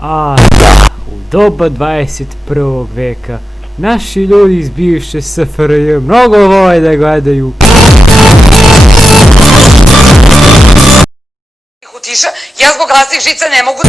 A da, u doba 21. veka naši ljudi iz bivše SFRJ mnogo vole da gledaju Utiša, ja zbog glasnih žica ne mogu